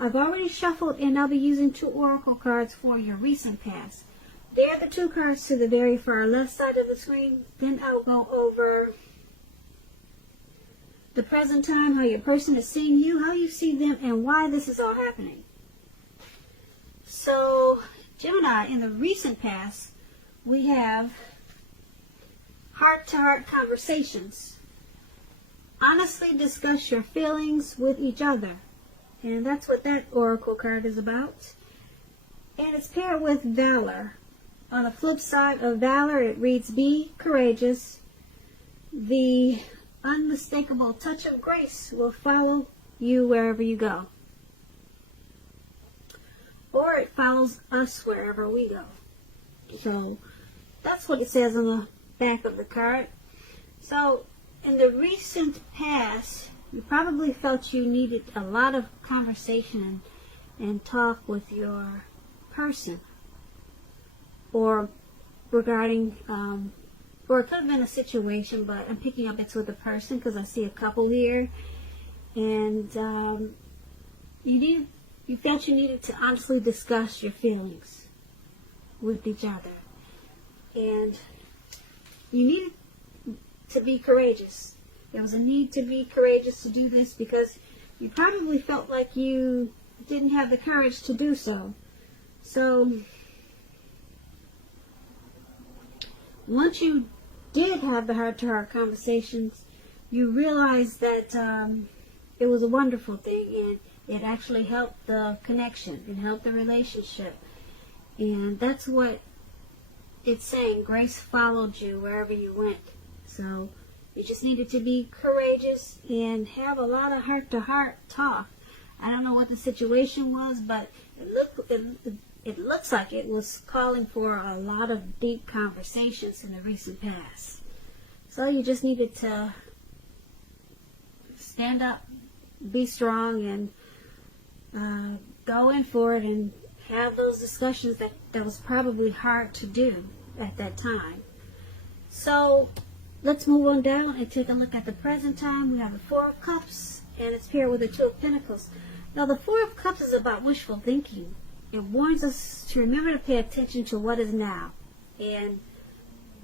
I've already shuffled, and I'll be using 2 oracle cards for your recent past. They're the 2 cards to the very far left side of the screen. Then I'll go over the present time, how your person is seeing you, how you see them, and why this is all happening. So, Gemini, in the recent past, we have heart-to-heart conversations. Honestly discuss your feelings with each other. And that's what that oracle card is about. And it's paired with valor. On the flip side of valor, it reads, be courageous. The unmistakable touch of grace will follow you wherever you go. Or it follows us wherever we go. So that's what it says on the back of the card. So in the recent past, you probably felt you needed a lot of conversation and talk with your person. Or regarding, or it could have been a situation, but I'm picking up it's with a person because I see a couple here. And you felt you needed to honestly discuss your feelings with each other. And you needed to be courageous. There was a need to be courageous to do this because you probably felt like you didn't have the courage to do so. So, once you did have the heart-to-heart conversations, you realized that it was a wonderful thing, and it actually helped the connection. It helped the relationship. And that's what it's saying. Grace followed you wherever you went. So you just needed to be courageous and have a lot of heart-to-heart talk. I don't know what the situation was, but it looks like it was calling for a lot of deep conversations in the recent past. So you just needed to stand up, be strong, and go in for it and have those discussions that was probably hard to do at that time. So let's move on down and take a look at the present time. We have the 4 of Cups, and it's paired with the 2 of Pentacles. Now the 4 of Cups is about wishful thinking. It warns us to remember to pay attention to what is now and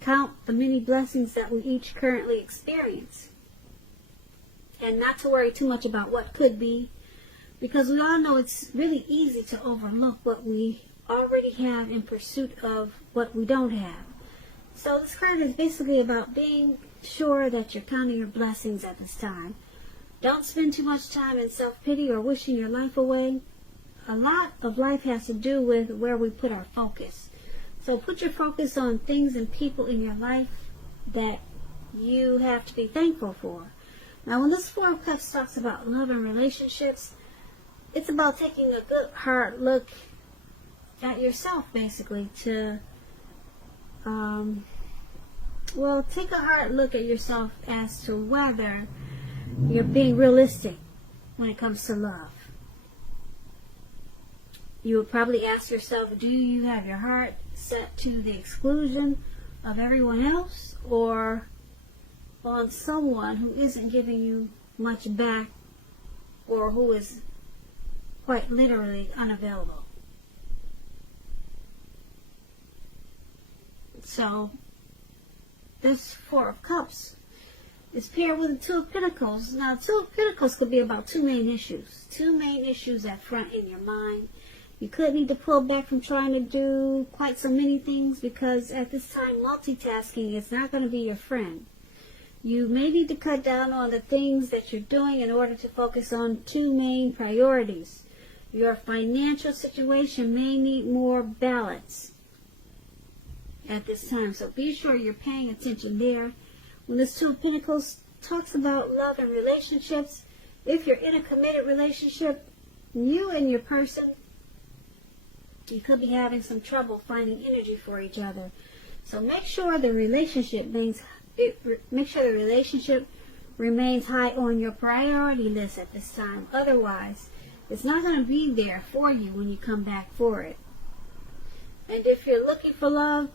count the many blessings that we each currently experience. And not to worry too much about what could be, because we all know it's really easy to overlook what we already have in pursuit of what we don't have. So this card is basically about being sure that you're counting your blessings at this time. Don't spend too much time in self-pity or wishing your life away. A lot of life has to do with where we put our focus. So put your focus on things and people in your life that you have to be thankful for. Now when this 4 of Cups talks about love and relationships, it's about taking a good hard look at yourself, basically, to take a hard look at yourself as to whether you're being realistic when it comes to love. You would probably ask yourself, do you have your heart set to the exclusion of everyone else, or on someone who isn't giving you much back, or who is quite literally unavailable? So this 4 of Cups is paired with the 2 of Pentacles. Now 2 of Pentacles could be about 2 main issues. 2 main issues at front in your mind. You could need to pull back from trying to do quite so many things, because at this time multitasking is not going to be your friend. You may need to cut down on the things that you're doing in order to focus on 2 main priorities. Your financial situation may need more balance at this time, so be sure you're paying attention there. When this 2 of Pentacles talks about love and relationships, if you're in a committed relationship, you and your person, you could be having some trouble finding energy for each other. So make sure the relationship remains high on your priority list at this time. Otherwise, it's not going to be there for you when you come back for it. And if you're looking for love,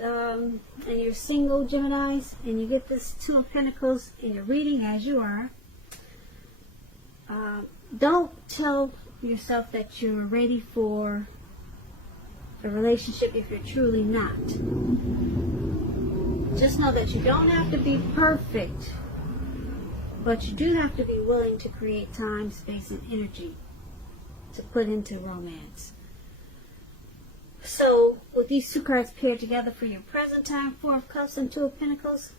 and you're single, Geminis, and you get this 2 of Pentacles in your reading, as you are, don't tell yourself that you're ready for a relationship if you're truly not. Just know that you don't have to be perfect, but you do have to be willing to create time, space, and energy to put into romance. So, with these two cards paired together for your present time, Four of Cups and Two of Pentacles,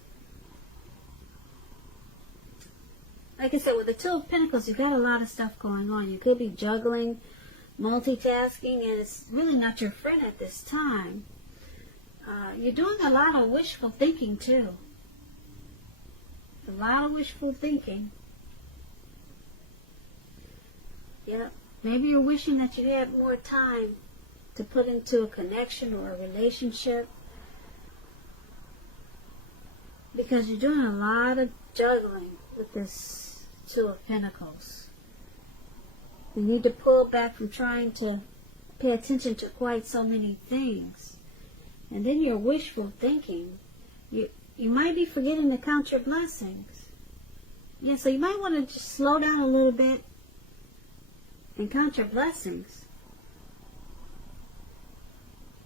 like I said, with the Two of Pentacles, you've got a lot of stuff going on. You could be juggling, multitasking, and it's really not your friend at this time. You're doing a lot of wishful thinking, too. A lot of wishful thinking. Yep. Maybe you're wishing that you had more time to put into a connection or a relationship, because you're doing a lot of juggling with this Two of Pentacles. You need to pull back from trying to pay attention to quite so many things. And then you're wishful thinking. You might be forgetting to count your blessings. Yeah, so you might want to just slow down a little bit and count your blessings.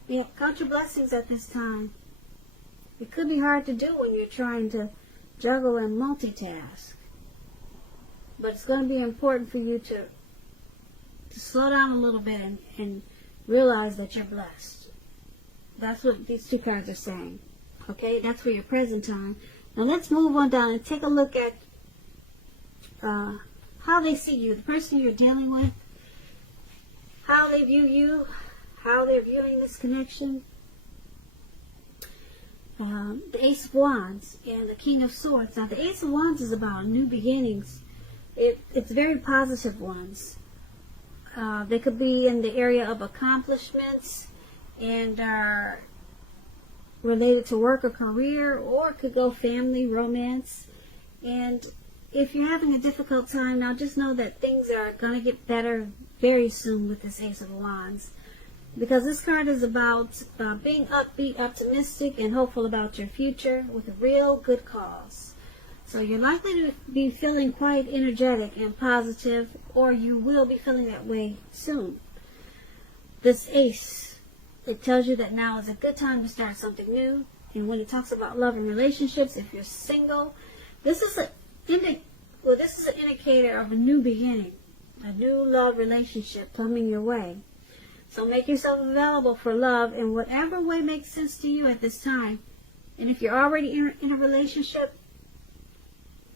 Yeah, count your blessings at this time. It could be hard to do when you're trying to juggle and multitask. But it's going to be important for you to slow down a little bit and realize that you're blessed. That's what these two cards are saying. Okay, that's for your present time. Now let's move on down and take a look at how they see you, the person you're dealing with, how they view you, how they're viewing this connection. The Ace of Wands and the King of Swords. Now the Ace of Wands is about new beginnings. It's very positive ones. They could be in the area of accomplishments and are related to work or career, or it could go family, romance. And if you're having a difficult time now, just know that things are going to get better very soon with this Ace of Wands. Because this card is about being upbeat, optimistic, and hopeful about your future with a real good cause. So you're likely to be feeling quite energetic and positive, or you will be feeling that way soon. This Ace, it tells you that now is a good time to start something new. And when it talks about love and relationships, if you're single, this is an indicator of a new beginning, a new love relationship coming your way. So make yourself available for love in whatever way makes sense to you at this time. And if you're already in a relationship,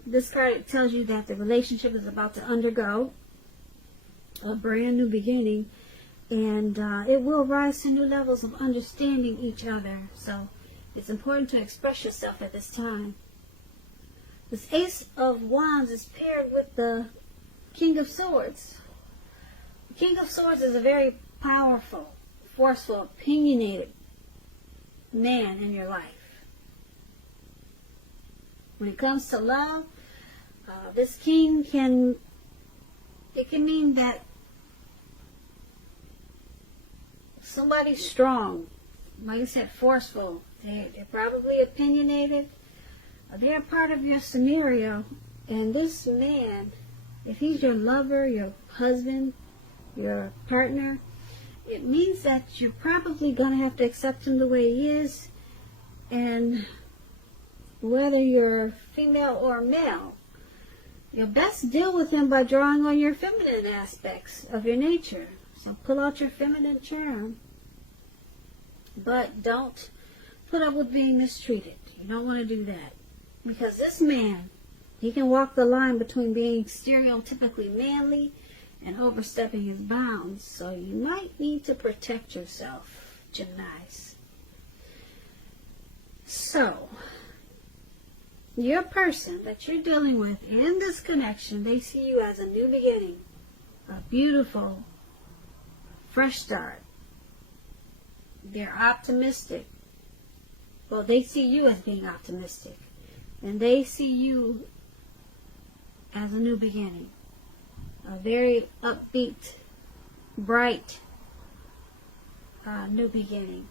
this card tells you that the relationship is about to undergo a brand new beginning. And it will rise to new levels of understanding each other. So it's important to express yourself at this time. This Ace of Wands is paired with the King of Swords. The King of Swords is a very powerful, forceful, opinionated man in your life. When it comes to love, this king can mean that somebody's strong, like I said, forceful. They're probably opinionated. They're part of your scenario. And this man, if he's your lover, your husband, your partner, it means that you're probably going to have to accept him the way he is. And whether you're female or male, you'll best deal with him by drawing on your feminine aspects of your nature. So pull out your feminine charm. But don't put up with being mistreated. You don't want to do that. Because this man, he can walk the line between being stereotypically manly and overstepping his bounds. So you might need to protect yourself, Geminis. So, your person that you're dealing with in this connection, they see you as a new beginning, a beautiful, fresh start. They're optimistic. Well, they see you as being optimistic. And they see you as a new beginning. A very upbeat, bright, new beginning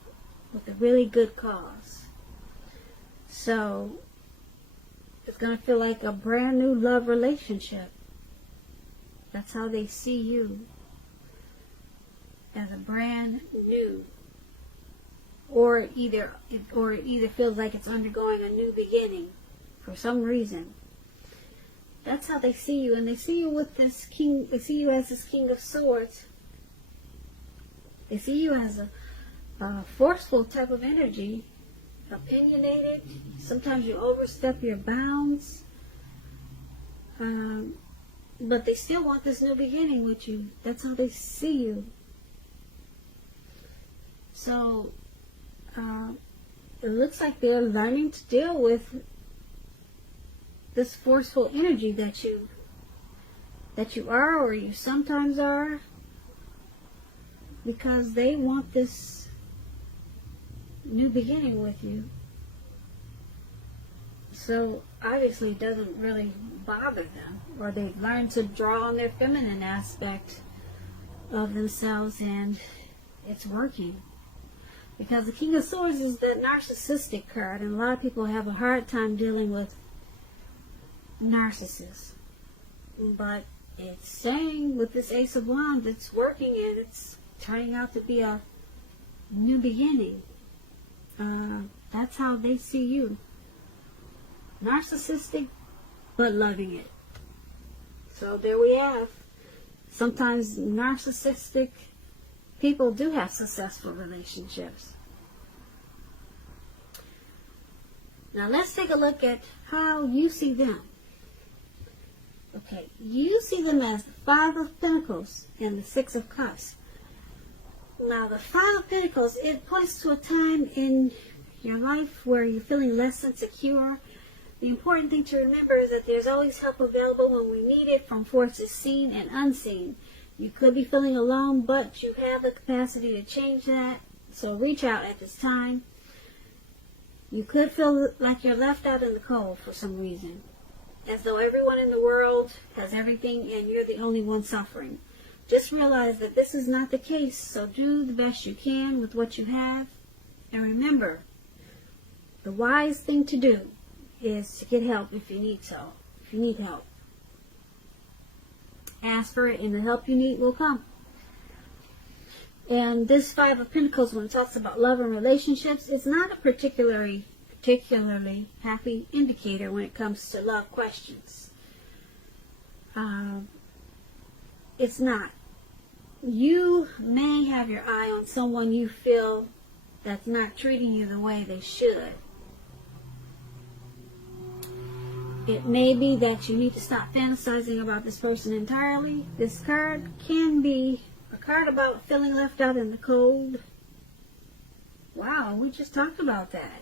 with a really good cause. So, it's going to feel like a brand new love relationship. That's how they see you. as a brand new, or it either feels like it's undergoing a new beginning for some reason. That's how they see you, and they see you with this king. They see you as this King of Swords. They see you as a forceful type of energy, opinionated. Sometimes you overstep your bounds, but they still want this new beginning with you. That's how they see you. So it looks like they're learning to deal with this forceful energy that you are, or you sometimes are, because they want this new beginning with you. So obviously it doesn't really bother them, or they've learned to draw on their feminine aspect of themselves, and it's working. Because the King of Swords is that narcissistic card, and a lot of people have a hard time dealing with narcissists. But it's saying with this Ace of Wands, it's working, and it's turning out to be a new beginning. That's how they see you. Narcissistic, but loving it. So there we have. Sometimes narcissistic people do have successful relationships. Now let's take a look at how you see them. Okay, you see them as the Five of Pentacles and the Six of Cups. Now the Five of Pentacles, it points to a time in your life where you're feeling less insecure. The important thing to remember is that there's always help available when we need it, from forces seen and unseen. You could be feeling alone, but you have the capacity to change that, so reach out at this time. You could feel like you're left out in the cold for some reason, as though everyone in the world has everything and you're the only one suffering. Just realize that this is not the case, so do the best you can with what you have. And remember, the wise thing to do is to get help if you need so. If you need help, ask for it, and the help you need will come. And this Five of Pentacles, when it talks about love and relationships, it's not a particularly happy indicator when it comes to love questions. It's not. You may have your eye on someone you feel that's not treating you the way they should. It may be that you need to stop fantasizing about this person entirely. This card can be a card about feeling left out in the cold. Wow, we just talked about that.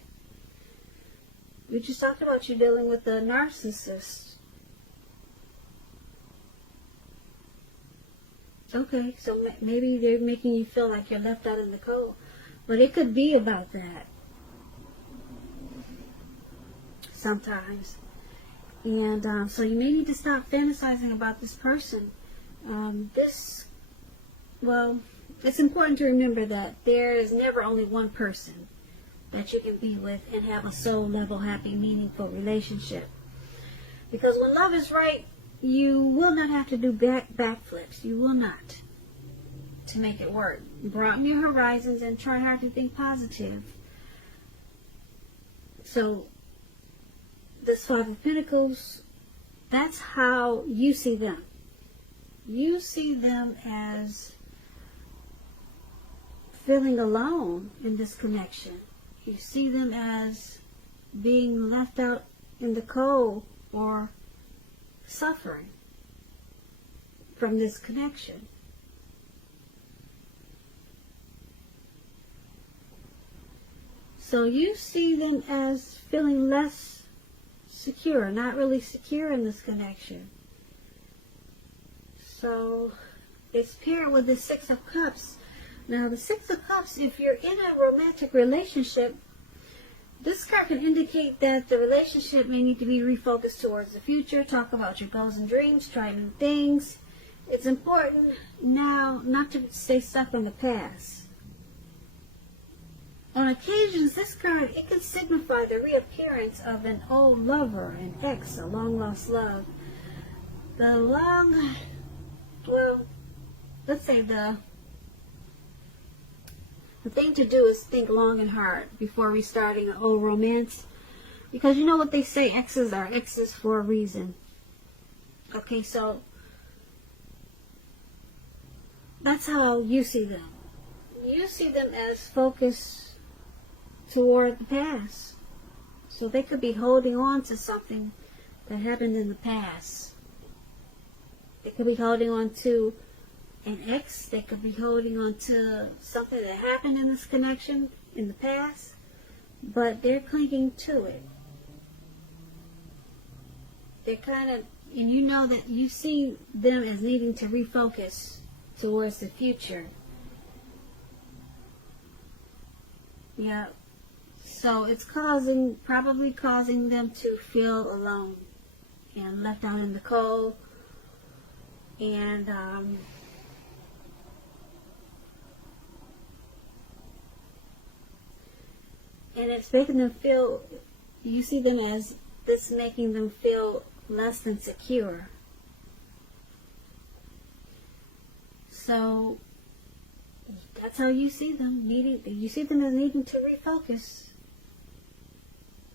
We just talked about you dealing with a narcissist. Okay, so maybe they're making you feel like you're left out in the cold. But it could be about that. Sometimes. And so you may need to stop fantasizing about this person. It's important to remember that there is never only one person that you can be with and have a soul level, happy, meaningful relationship. Because when love is right, you will not have to do backflips. You will not, to make it work. Broaden your horizons and try hard to think positive. So this Five of Pentacles, that's how you see them. You see them as feeling alone in this connection. You see them as being left out in the cold or suffering from this connection. So you see them as feeling less secure, not really secure in this connection. So it's paired with the Six of Cups. Now the Six of Cups, if you're in a romantic relationship, this card can indicate that the relationship may need to be refocused towards the future. Talk about your goals and dreams, try new things. It's important now not to stay stuck in the past. On occasions, this card, it can signify the reappearance of an old lover, an ex, a long-lost love. Let's say the The thing to do is think long and hard before restarting an old romance. Because you know what they say, exes are exes for a reason. Okay, so that's how you see them. You see them as focused toward the past. So they could be holding on to something that happened in the past. They could be holding on to an ex. They could be holding on to something that happened in this connection in the past. But they're clinging to it. They're kind of, and you know that you see them as needing to refocus towards the future. Yeah. So it's probably causing them to feel alone and left out in the cold. And it's making them feel, you see them as this making them feel less than secure. So that's how you see them. You see them as needing to refocus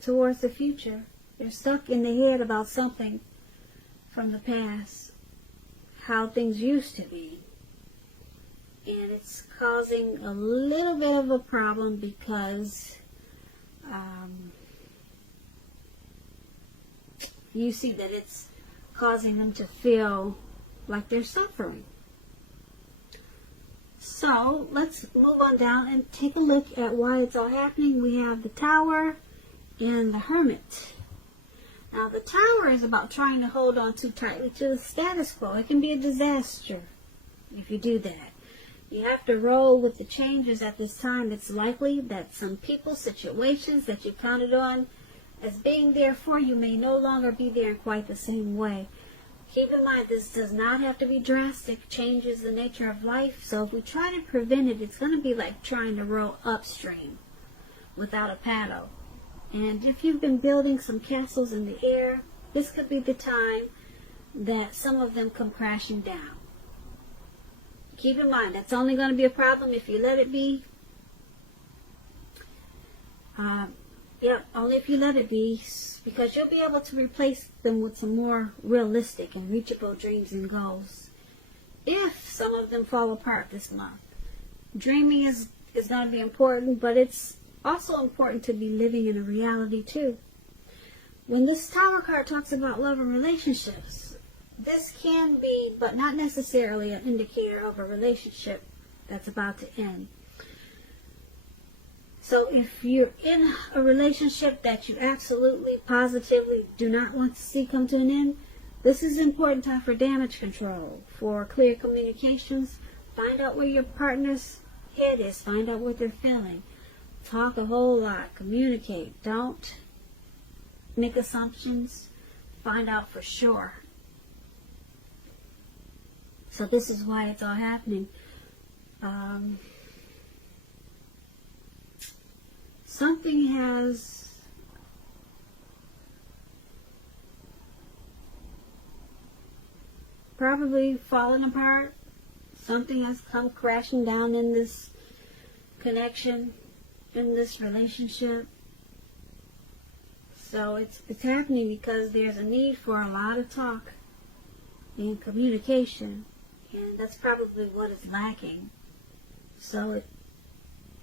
towards the future. They're stuck in the head about something from the past, how things used to be. And it's causing a little bit of a problem because you see that it's causing them to feel like they're suffering. So let's move on down and take a look at why it's all happening. We have the Tower and the Hermit. Now the Tower is about trying to hold on too tightly to the status quo. It can be a disaster if you do that. You have to roll with the changes at this time. It's likely that some people, situations that you counted on as being there for you may no longer be there in quite the same way. Keep in mind, this does not have to be drastic. Changes the nature of life. So if we try to prevent it, it's going to be like trying to row upstream without a paddle. And if you've been building some castles in the air, this could be the time that some of them come crashing down. Keep in mind, that's only going to be a problem if you let it be. Only if you let it be, because you'll be able to replace them with some more realistic and reachable dreams and goals. If some of them fall apart this month, dreaming is going to be important, but it's also important to be living in a reality too. When this Tower card talks about love and relationships, this can be, but not necessarily, an indicator of a relationship that's about to end. So if you're in a relationship that you absolutely, positively do not want to see come to an end, this is an important time for damage control, for clear communications. Find out where your partner's head is. Find out what they're feeling. Talk a whole lot. Communicate. Don't make assumptions. Find out for sure. So this is why it's all happening. Something has probably fallen apart. Something has come crashing down in this connection, in this relationship. So it's happening because there's a need for a lot of talk and communication, and that's probably what is lacking. So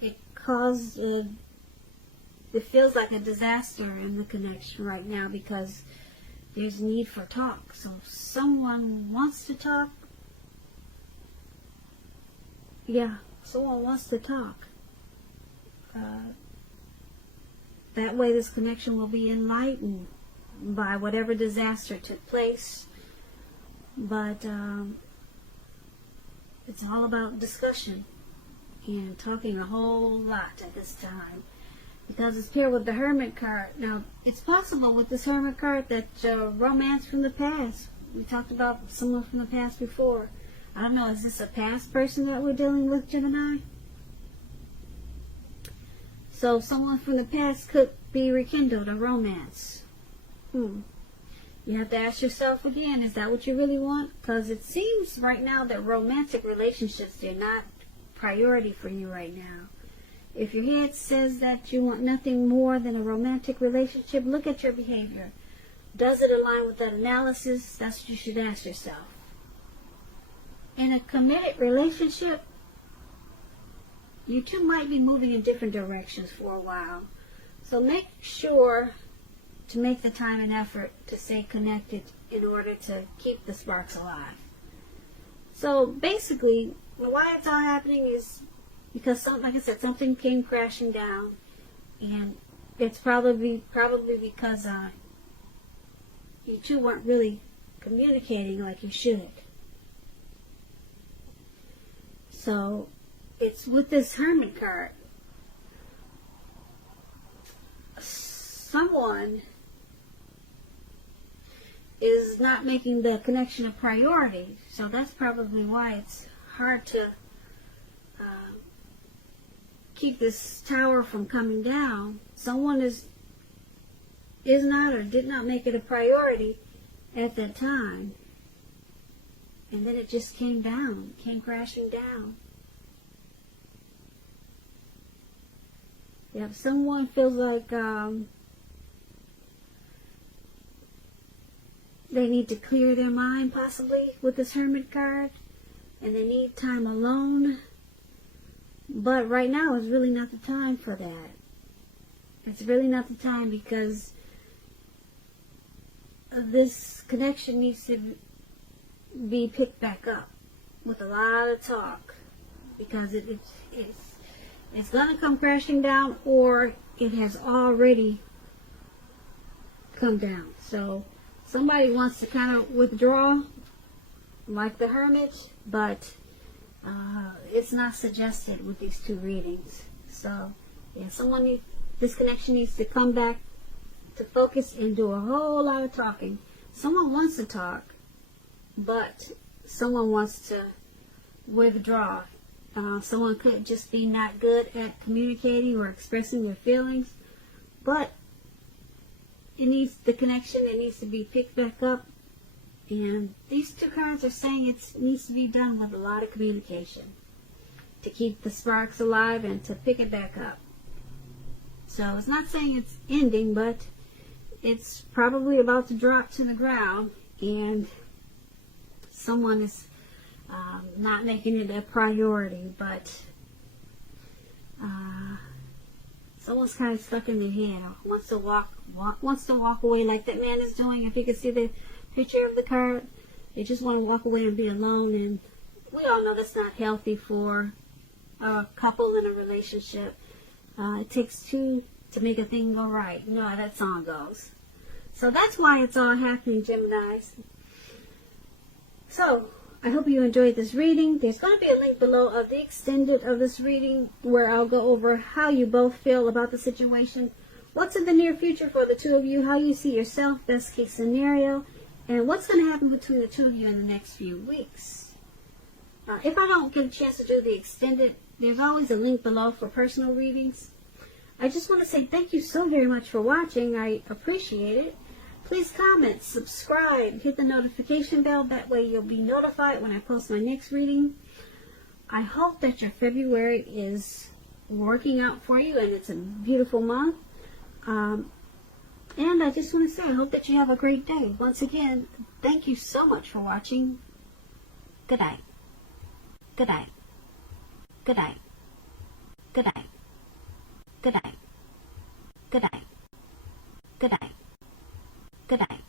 it caused it feels like a disaster in the connection right now because there's need for talk. So if someone wants to talk, someone wants to talk. That way this connection will be enlightened by whatever disaster took place. But it's all about discussion and talking a whole lot at this time. Because it's paired with the Hermit card. Now, it's possible with this Hermit card that romance from the past. We talked about someone from the past before. I don't know, is this a past person that we're dealing with, Gemini? So someone from the past could be rekindled, a romance. You have to ask yourself again, is that what you really want? Because it seems right now that romantic relationships, they're not priority for you right now. If your head says that you want nothing more than a romantic relationship, look at your behavior. Does it align with that analysis? That's what you should ask yourself. In a committed relationship, you two might be moving in different directions for a while. So make sure to make the time and effort to stay connected in order to keep the sparks alive. So basically, why it's all happening is because, like I said, something came crashing down, and it's probably because you two weren't really communicating like you should. So it's with this Hermit card. Someone is not making the connection a priority, so that's probably why it's hard to keep this tower from coming down. Someone is not or did not make it a priority at that time, and then it just came crashing down. If someone feels like they need to clear their mind, possibly with this Hermit card, and they need time alone, but right now is really not the time for that. It's really not the time, because this connection needs to be picked back up with a lot of talk, because it's going to come crashing down, or it has already come down. So somebody wants to kind of withdraw like the Hermit, but it's not suggested with these two readings. So yeah, this connection needs to come back to focus and do a whole lot of talking. Someone wants to talk, but someone wants to withdraw. Someone could just be not good at communicating or expressing their feelings, but the connection needs to be picked back up. And these two cards are saying it needs to be done with a lot of communication to keep the sparks alive and to pick it back up. So it's not saying it's ending, but it's probably about to drop to the ground, and someone is not making it a priority, but someone's kind of stuck in their head, wants to walk away like that man is doing. If you can see the picture of the card, they just want to walk away and be alone, and we all know that's not healthy for a couple in a relationship. It takes two to make a thing go right. You know how that song goes. So that's why it's all happening, Geminis. So I hope you enjoyed this reading. There's going to be a link below of the extended of this reading, where I'll go over how you both feel about the situation, what's in the near future for the two of you, how you see yourself, best case scenario, and what's going to happen between the two of you in the next few weeks. If I don't get a chance to do the extended, there's always a link below for personal readings. I just want to say thank you so very much for watching. I appreciate it. Please comment, subscribe, hit the notification bell. That way you'll be notified when I post my next reading. I hope that your February is working out for you and it's a beautiful month. And I just want to say, I hope that you have a great day. Once again, thank you so much for watching. Good night. Good night. Good night. Good night. Good night. Good night. Good night. Good night.